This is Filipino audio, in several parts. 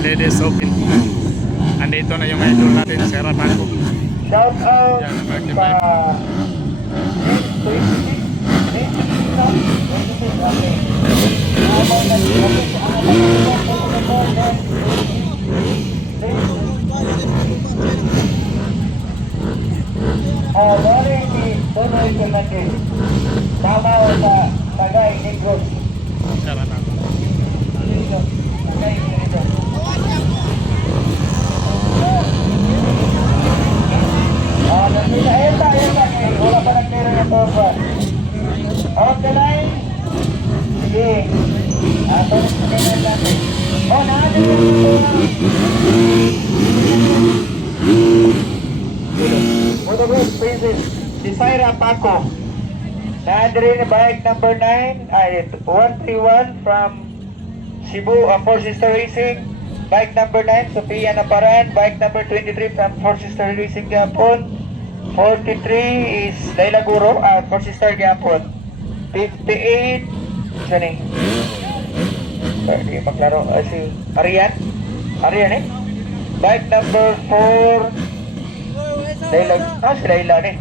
Ladies Open. Andito na yung idol natin, Sarah Paco. Shout out Yan, sa 35. Lori ni Tunoy Fernandez. Tama o sa Tagay Negros. Sarah Paco. Tagay Negros. Wala pa nagtira ng torba. On the line. Sige. Ato na sa kanil natin. Oh, natin yung ito na. Muna group, Princess. Si Syra Paco. Naandrin na bike number 9. Ay, 131 from Cebu, Four Sister Racing. Bike number 9, Sophia Naparan. Bike number 23 from Four Sister Racing Gapon. 43 is Laila Guro, Four Sister Gapon. 58, saan eh? Sorry, maglaro. Si Arian. Arian eh? Bike number 4, Laila. Si Laila eh.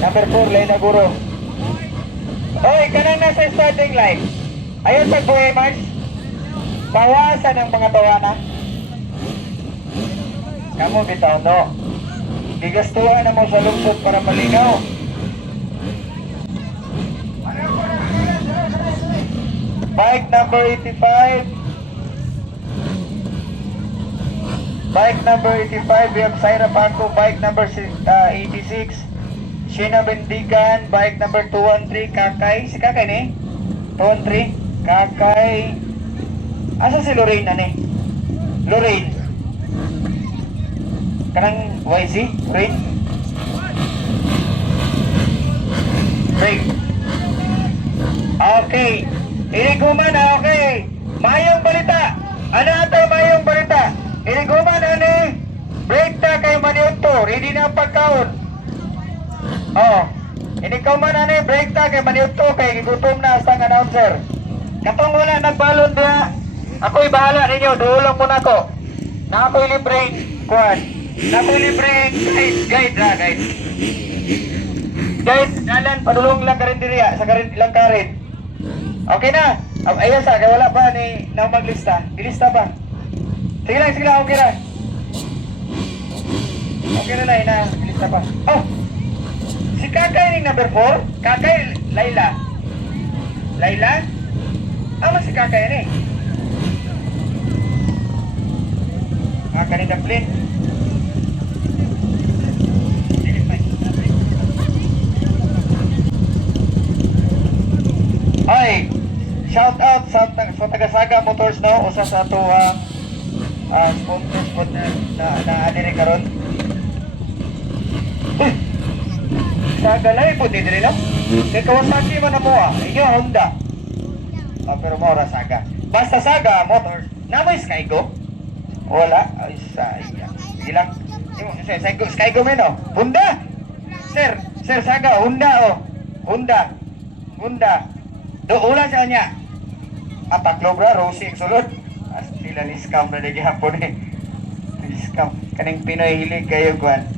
Number 4, Laila Guro. Oy, kanang nasa starting line. Ayun sa Buhay Mars. Bawasan ang mga tawana. Kamu bitaw, no? Gigastuhan na mo sa lungsod para malinaw. Bike number 85. Bike number 85, we have Syra Paco. Bike number 86, Sheena Bendigan. Bike number 213, Kakay. Si Kakay ni? 213, Kakay. Asa si Lorraine na ni? Lorraine. Kanang YC? Lorraine? Break. Okay. Iniguman na, okay. Mayong balita. Ano ito mayong balita? Iniguman na ni. Break ta kay Maniuto. Ready na ang pagkaon. Oh. Iniguman na ni. Break ta kay Maniuto. Kay gutom na ang announcer. Katong wala nagbalon diya. Ako'y bahala ninyo, duulong mo na ko. Na ako'y libreng kuwan. Na ako'y libreng guide. Guide, nalan, padulong lang ka rin diriya, sa karin ilang karin. Okay na. Ayun sa, kaya wala pa ni na maglista. Ilista ba? Sige lang, okay na. Okay na na, ilista pa. Oh! Si Kakay ning number 4, Kakay Laila. Laila? Ama si Kakay ni. Kanina plane. Ay, shout out sa Tagasaga Motors no, usa sa ato sponsors po na adiri karon. Saga lay po diri no. Kay Kawasaki man mo iyo Honda. Pero mora Saga. Basta Saga Motors, namoy Skygo. Wala, ay sayang. Ilang, Skygo men oh. Honda. Sir Saga, Honda oh. Honda. Doon sa niya. Apaklobra, Rosie sulod. As tila liskam na naghihapon eh. Liskam. Kaning Pinoy hilig kayo kuan.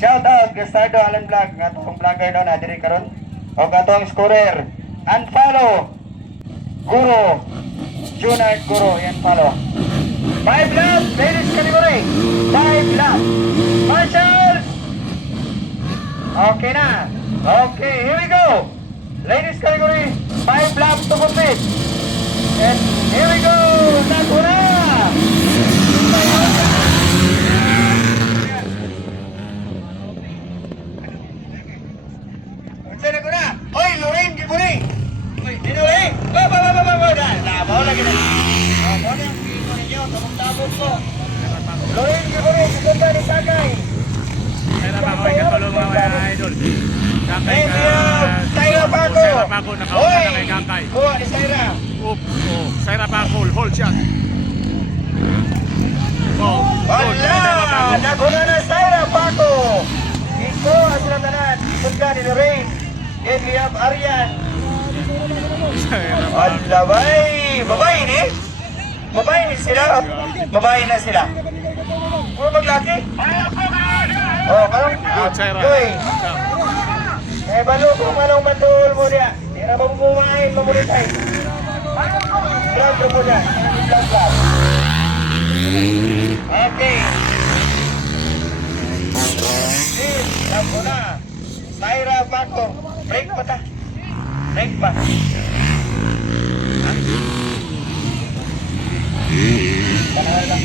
Shout out, Gastardo Alan Vlog. Nga itong vlogger no, nadiri karon. O katong scorer. Unfollow. Guro. Junard Guro. Yan follow. 5 lap, ladies category. 5 lap. Marshall. Okay na. Okay, here we go. Ladies category, 5 laps to complete. And here we go. Naku na. Saan ako na? Oy, Lorraine, Giburi. Oy, Lorraine. Labaw lagi na. Labaw na yung kiko ninyo. Tabog-tabog ko. Lorraine, Giburi. Sigunda ni Sakay. Kaya na ba ako ikatulong mga idol? Kakay ka. Syra Paco. Syra Paco, nakauna na kay Kakay. Kuha ni Syra. Syra Paco, hold shot. Wala! Naguna na Syra Paco. Iko ang sila tanan. Sigunda ni Lorraine. And we have Arian. Alabay! Babay ni? Babae na sila. Babae na sila. Puro maglaki. Oh, kalong. Good, Saira. Uy. Eh, balo kung malong matul mo niya. Di na mabumain, mamunitay. Vlog mo niya. Vlog. Okay. Vlog mo na. Saira Paco. Break pa ta. Break pa. Tanahan lang.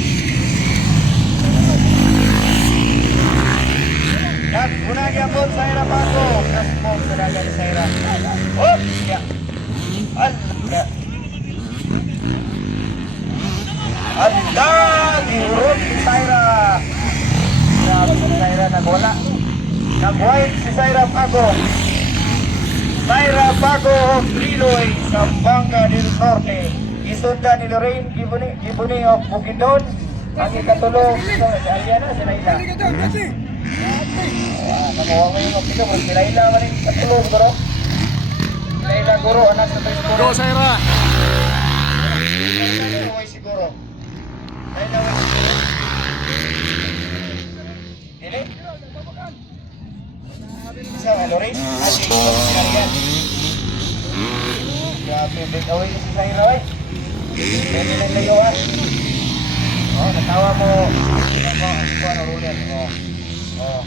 Kat, una niya po, Saira Paco. Kas po, sanaga ni Saira. Oh, ya. Anda. Anda, dihurot si Saira. Grabe si Saira, nagwala. Nagwait si Saira Paco. Saira Paco of Liloy, Zamboanga del Norte. Isunda ni Lorraine Gibuni of Bukidnon. Ang ikatulong sa Ariana, si Laila. Nakuha mo yung opino, si Laila man yung katulong, guro. Si Laila, guro, anak sa Tres Guro. Go, Saira! Laila, huwag siguro. Laila, huwag siguro. Dili? Isa, Lorraine? Ate, si Ariana. Grabe, big away na si Saira, eh. Pwede na layo, ah. Oh, natawa mo. Ano, ruler. Oh. Oh.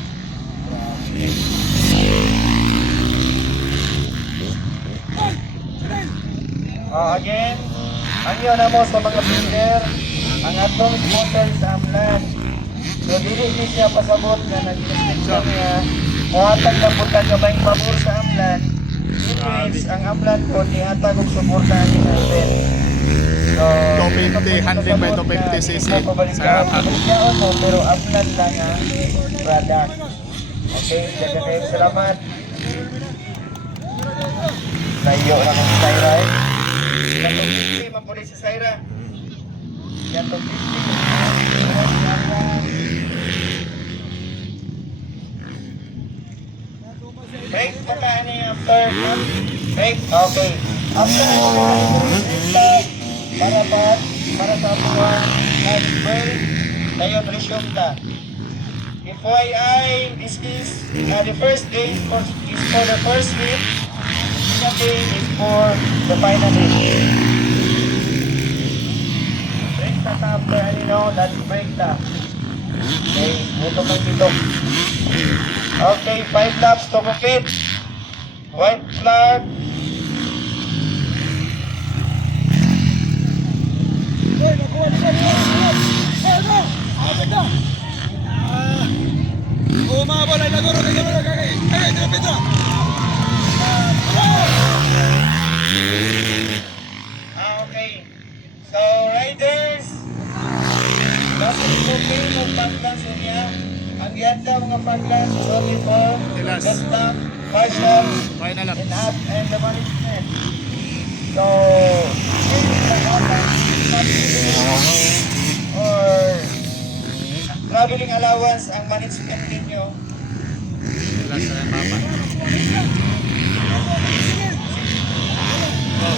Oh, again. Ang yun na mo sa mga builder, ang atong sponsor sa Amlan. So, dili siya pasabot na nag-inscription niya. Muhatag na po taga-bayang pabor sa Amlan. Anyways, ang Amlan po, nihatag og suportahan ni natin. So, 250, handling by 250cc. Saira Paco. Pero Amlan lang ang product. Okay, dagan kayo salamat. Layo lang ang Saira, eh. Katong 50, mapulit si Saira. Katong 50. Break pa tayo niya after. Break, okay. After, para sa mga break, tayo resume ta. FYI, this is the first day is for the first week. The second day is for the final day. Break ta after, let's break ta. Okay, ito man dito. Okay, 5 laps to complete. White flag. Umabol ay naguro kay Gamaro kay Pedro. Okay. So, riders, dapat okay magpaglas niya. Ang yata mga paglas, sorry for Ilas. the stop, partial, Final lap. and up, and the management. So, or traveling allowance ang management ninyo. Last na yung papa. Oh,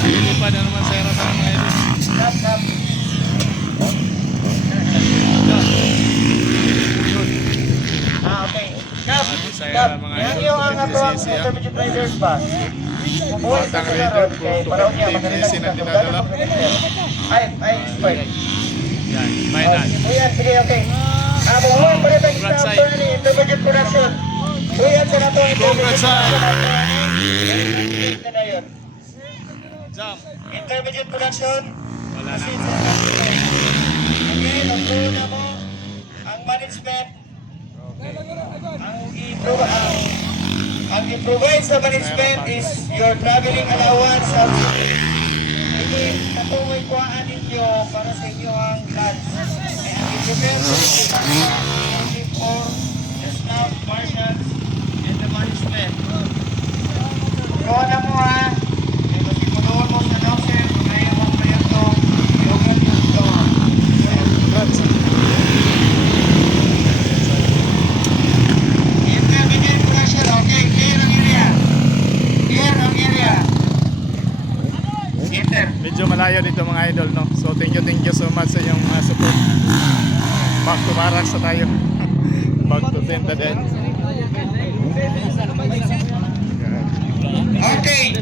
hindi pa na naman Saira sa mga ito. Stop. Okay. Stop. Saira, mga Yan idol, yung ang ato ang 250cc, ah. intermediate riders pa. Buhay sa Batang Kularod, Raider, kay paraw niya, 250cc maganda na sa dinadala. Ay, expert. Yan, final. Buyan, sige, okay. Buhay pa rin tayo Congrats, sa Sai. ato ni intermediate production. Buyan sa nato ang Congrats, Sai. production. Jump. Intermediate production. Wala na. Okay, nagtuloy na mo ang management. Ang i-provide sa management is your traveling allowance. Hindi katungay kuhaan ninyo para sa inyo ang lunch. May ang i-prepare for the staff, marshals, and the management. Kuha na mo, ha. May magkipuloon mo sa announcer. Kaya mo kayo ito. Iugan nyo ito. Intermediate production. Okay, clear ang area. Clear ang area. Enter. Medyo malayo dito mga idol, no? So thank you inyong support. Back to Marax na tayo. Back to Trinidad. Okay,